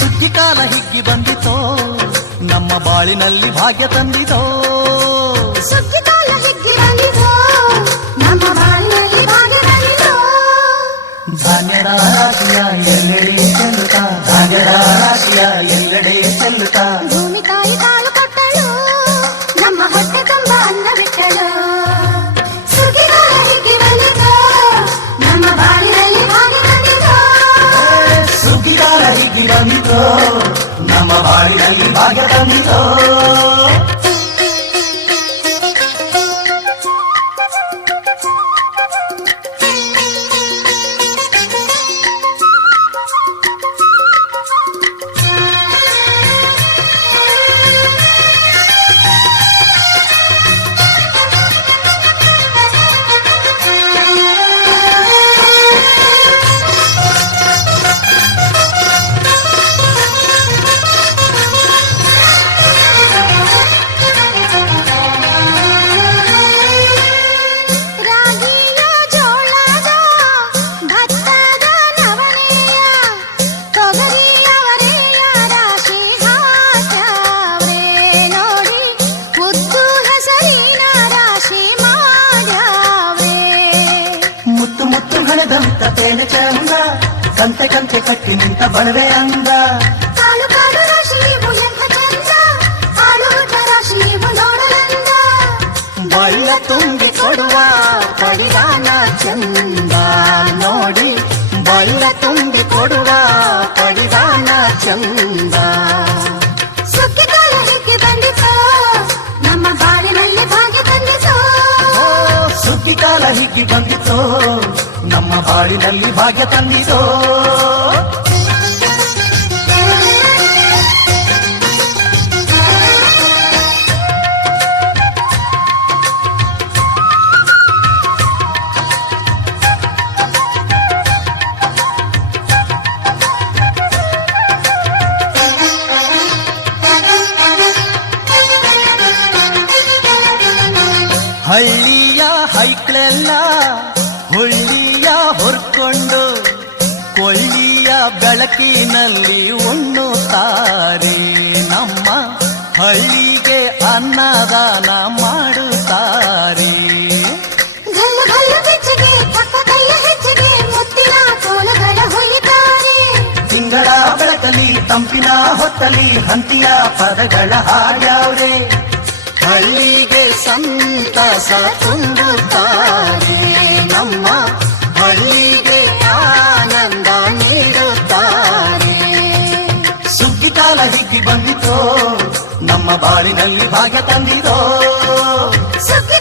ಸುಗ್ಗಿಕಾಲ ಹಿಗ್ಗಿ ಬಂದಿತೋ ನಮ್ಮ ಬಾಳಿನಲ್ಲಿ ಭಾಗ್ಯ ತಂದಿತೋ. ಸುಗ್ಗಿಕಾಲ ಹಿಗ್ಗಿ ಬಂದಿತೋ ನಮ್ಮ ಬಾಳಿನಲ್ಲಿ ಭಾಗ್ಯ ತಂದಿತೋ. ಧಾನ್ಯದ ರಾಶಿಯ ಎಲ್ಲೆಡೆ ಚೆಲ್ಲುತ್ತಾ, ಧಾನ್ಯದ ರಾಶಿಯ ಎಲ್ಲೆಡೆ ಚೆಲ್ಲುತ್ತಾ, ಭೂಮಿ ತಾಯಿ ಕಾಲು ಕೊಟ್ಟಳು ನಮ್ಮ ಹೊಟ್ಟೆ ತುಂಬ ಅನ್ನ ಬಿಟ್ಟಳು. ಸುಗ್ಗಿಕಾಲ ಹಿಗ್ಗಿ ಬಂದಿತೋ ನಮ್ಮ ಬಾಳಿನಲ್ಲಿ ಭಾಗ್ಯ ತಂದಿತೋ. ಸುಗ್ಗಿಕಾಲ ಹಿಗ್ಗಿ ಬಂದಿತೋ ನಮ್ಮ ಬಾಳಿನಲ್ಲಿ ಭಾಗ್ಯ ತಂದಿತೋ. ರಾಗಿಯ ಜೋಳದ ಭತ್ತದ ನವಣೆಯ ತೊಗರಿಯ ಅವರೆಯ ರಾಶಿ ಹಾಕ್ಯಾವ್ರೆ ನೋಡಿ, ಉದ್ದು ಹೆಸರಿನ ರಾಶಿ ಮಾಡ್ಯಾವ್ರೆ. ಮುತ್ತು ಮುತ್ತು ಹಣದಂತ ತೇನೆ ಚಂದ, ಕಂತೆ ಕಂತೆ ಕಟ್ಟಿ ನಿಂತ ಬಣವೆ ಅಂದ. ಕಾಲು ಕಾಲು ರಾಶಿ ನೀವು ಎಂಥ ಚಂದ, ಆಲೂಟ ರಾಶಿ ನೀವು ನೋಡಲಂದ. ಬಳ್ಳ ತುಂಬಿ ಕೊಡುವ ಪಡಿದಾನ ಚಂದ ನೋಡಿ, ಬಳ್ಳ ತುಂಬಿ ಕೊಡುವ ಪಡಿದಾನ ಚಂದ. ಸುಗ್ಗಿಕಾಲ ಹಿಗ್ಗಿ ಬಂದಿತೋ ನಮ್ಮ ಬಾಳಿನಲ್ಲಿ ಭಾಗ್ಯ ತಂದಿತೋ. ಸುಗ್ಗಿಕಾಲ ಹಿಗ್ಗಿ ಬಂದಿತೋ ನಮ್ಮ ಬಾಳಿನಲ್ಲಿ ಭಾಗ್ಯ ತಂದಿತೋ. ಹಳ್ಳಿಯ ಹೈಕ್ಳೆಲ್ಲ ಹುಳ್ಳಿಯ ಹೊರ್ಕೊಂಡು ಕೊಳ್ಳಿಯ ಬೆಳಕಿನಲ್ಲಿ ಉಣ್ಣುತ್ತಾರೆ. ನಮ್ಮ ಹಳ್ಳಿಗೆ ಅನ್ನದಾನ ಮಾಡುತ್ತಾರೆ. ಗಲ್ಲು ಗಲ್ಲು ಬೆಚ್ಚಗೆ ಪಕ್ಕ ಕೈಯ ಹೆಜ್ಜೆಗೆ ಮುತ್ತಿನ ಕೋಲುಗಳ ಹೊಲಿತಾರೆ. ತಿಂಗಳ ಬೆಳಕಲಿ ತಂಪಿನ ಹೊತ್ತಲಿ ಹಂತಿಯ ಪದಗಳ ಹಾಡ್ಯಾವ್ರೆ. ಹಳ್ಳಿಗೆ ಸಂತಸ ತುಂಬುತ್ತಾರೆ, ನಮ್ಮ ಹಳ್ಳಿಗೆ ಆನಂದ ನೀಡುತ್ತಾರೆ. ಸುಗ್ಗಿಕಾಲ ಹಿಗ್ಗಿ ಬಂದಿತೋ ನಮ್ಮ ಬಾಳಿನಲ್ಲಿ ಭಾಗ್ಯ ತಂದಿತೋ. ಸುಗ್ಗಿ